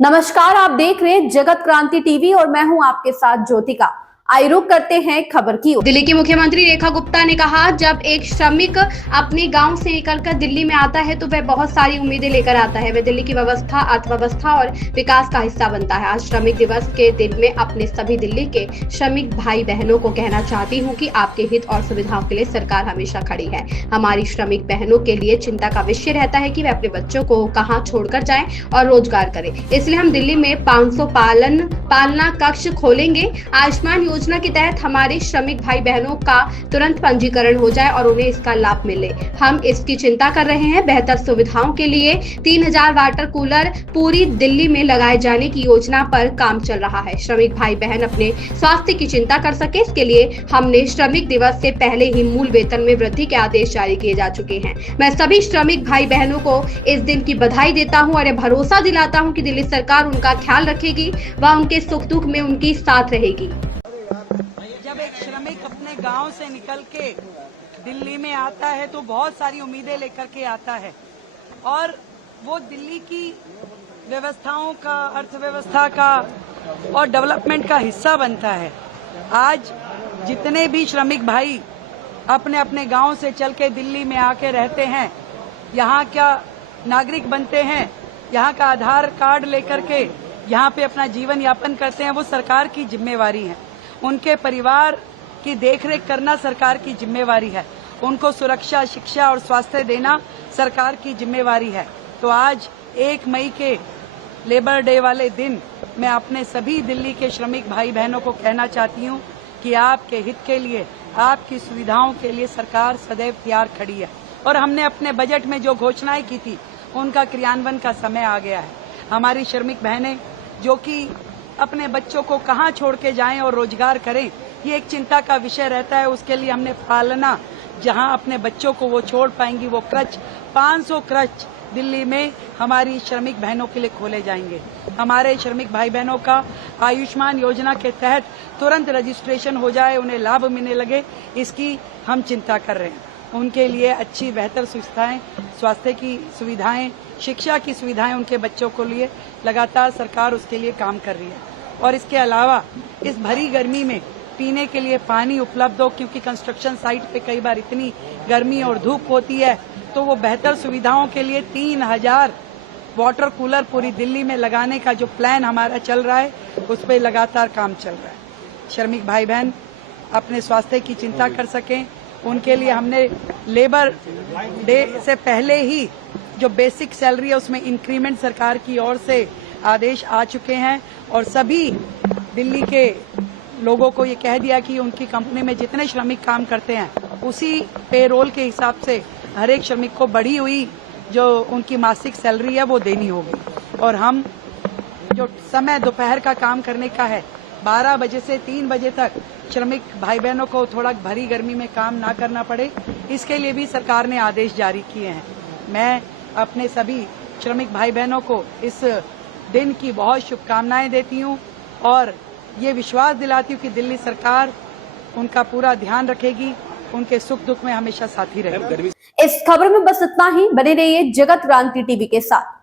नमस्कार, आप देख रहे हैं जगत क्रांति टीवी और मैं हूं आपके साथ ज्योतिका। आइए रुक करते हैं खबर की ओर। दिल्ली की मुख्यमंत्री रेखा गुप्ता ने कहा, जब एक श्रमिक अपने गांव से निकलकर दिल्ली में आता है तो वह बहुत सारी उम्मीदें लेकर आता है। वह दिल्ली की व्यवस्था, अर्थव्यवस्था और विकास का हिस्सा बनता है। आज श्रमिक दिवस के दिन में अपने सभी दिल्ली के श्रमिक भाई बहनों को कहना चाहती हूँ कि आपके हित और सुविधाओं के लिए सरकार हमेशा खड़ी है। हमारी श्रमिक बहनों के लिए चिंता का विषय रहता है कि वे अपने बच्चों को कहाँ छोड़कर जाएं और रोजगार करें। इसलिए हम दिल्ली में 500 पालना कक्ष खोलेंगे। आयुष्मान योजना के तहत हमारे श्रमिक भाई बहनों का तुरंत पंजीकरण हो जाए और उन्हें इसका लाभ मिले। हम इसकी चिंता कर रहे हैं। बेहतर सुविधाओं के लिए 3000 वाटर कूलर पूरी दिल्ली में लगाए जाने की योजना पर काम चल रहा है। श्रमिक भाई बहन अपने स्वास्थ्य की चिंता कर सके, इसके लिए हमने श्रमिक दिवस से पहले ही मूल वेतन में वृद्धि के आदेश जारी किए जा चुके हैं। मैं सभी श्रमिक भाई बहनों को इस दिन की बधाई देता हूँ और भरोसा दिलाता हूँ कि दिल्ली सरकार उनका ख्याल रखेगी व उनके सुख दुख में उनकी साथ रहेगी। जब एक श्रमिक अपने गांव से निकल के दिल्ली में आता है तो बहुत सारी उम्मीदें लेकर के आता है और वो दिल्ली की व्यवस्थाओं का, अर्थव्यवस्था का और डेवलपमेंट का हिस्सा बनता है। आज जितने भी श्रमिक भाई अपने अपने गांव से चल के दिल्ली में आके रहते हैं, यहाँ का नागरिक बनते हैं, यहाँ का आधार कार्ड लेकर के यहाँ पे अपना जीवन यापन करते हैं, वो सरकार की जिम्मेवारी है। उनके परिवार की देखरेख करना सरकार की जिम्मेवारी है। उनको सुरक्षा, शिक्षा और स्वास्थ्य देना सरकार की जिम्मेवारी है। तो आज 1 मई के लेबर डे वाले दिन मैं अपने सभी दिल्ली के श्रमिक भाई बहनों को कहना चाहती हूँ कि आपके हित के लिए, आपकी सुविधाओं के लिए सरकार सदैव तैयार खड़ी है और हमने अपने बजट में जो घोषणाएं की थी उनका क्रियान्वयन का समय आ गया है। हमारी श्रमिक बहनें जो कि अपने बच्चों को कहाँ छोड़ के जाएं और रोजगार करें, ये एक चिंता का विषय रहता है। उसके लिए हमने पालना, जहां अपने बच्चों को वो छोड़ पाएंगी, वो क्रच 500 क्रच दिल्ली में हमारी श्रमिक बहनों के लिए खोले जाएंगे। हमारे श्रमिक भाई बहनों का आयुष्मान योजना के तहत तुरंत रजिस्ट्रेशन हो जाए, उन्हें लाभ मिलने लगे, इसकी हम चिंता कर रहे हैं। उनके लिए अच्छी बेहतर सुविधाएं, स्वास्थ्य की सुविधाएं, शिक्षा की सुविधाएं उनके बच्चों को लिए लगातार सरकार उसके लिए काम कर रही है। और इसके अलावा इस भरी गर्मी में पीने के लिए पानी उपलब्ध हो, क्योंकि कंस्ट्रक्शन साइट पे कई बार इतनी गर्मी और धूप होती है, तो वो बेहतर सुविधाओं के लिए 3000 वाटर कूलर पूरी दिल्ली में लगाने का जो प्लान हमारा चल रहा है, उस पर लगातार काम चल रहा है। श्रमिक भाई बहन अपने स्वास्थ्य की चिंता कर सकें, उनके लिए हमने लेबर डे से पहले ही जो बेसिक सैलरी है उसमें इंक्रीमेंट सरकार की ओर से आदेश आ चुके हैं और सभी दिल्ली के लोगों को ये कह दिया कि उनकी कंपनी में जितने श्रमिक काम करते हैं उसी पेरोल के हिसाब से हर एक श्रमिक को बढ़ी हुई जो उनकी मासिक सैलरी है वो देनी होगी। और हम जो समय दोपहर का काम करने का है, 12 बजे से 3 बजे तक श्रमिक भाई बहनों को थोड़ा भरी गर्मी में काम ना करना पड़े, इसके लिए भी सरकार ने आदेश जारी किए हैं। मैं अपने सभी श्रमिक भाई बहनों को इस दिन की बहुत शुभकामनाएं देती हूं और ये विश्वास दिलाती हूं कि दिल्ली सरकार उनका पूरा ध्यान रखेगी, उनके सुख दुख में हमेशा साथी रहेगी। इस खबर में बस इतना ही। बने रहिए जगत क्रांति टीवी के साथ।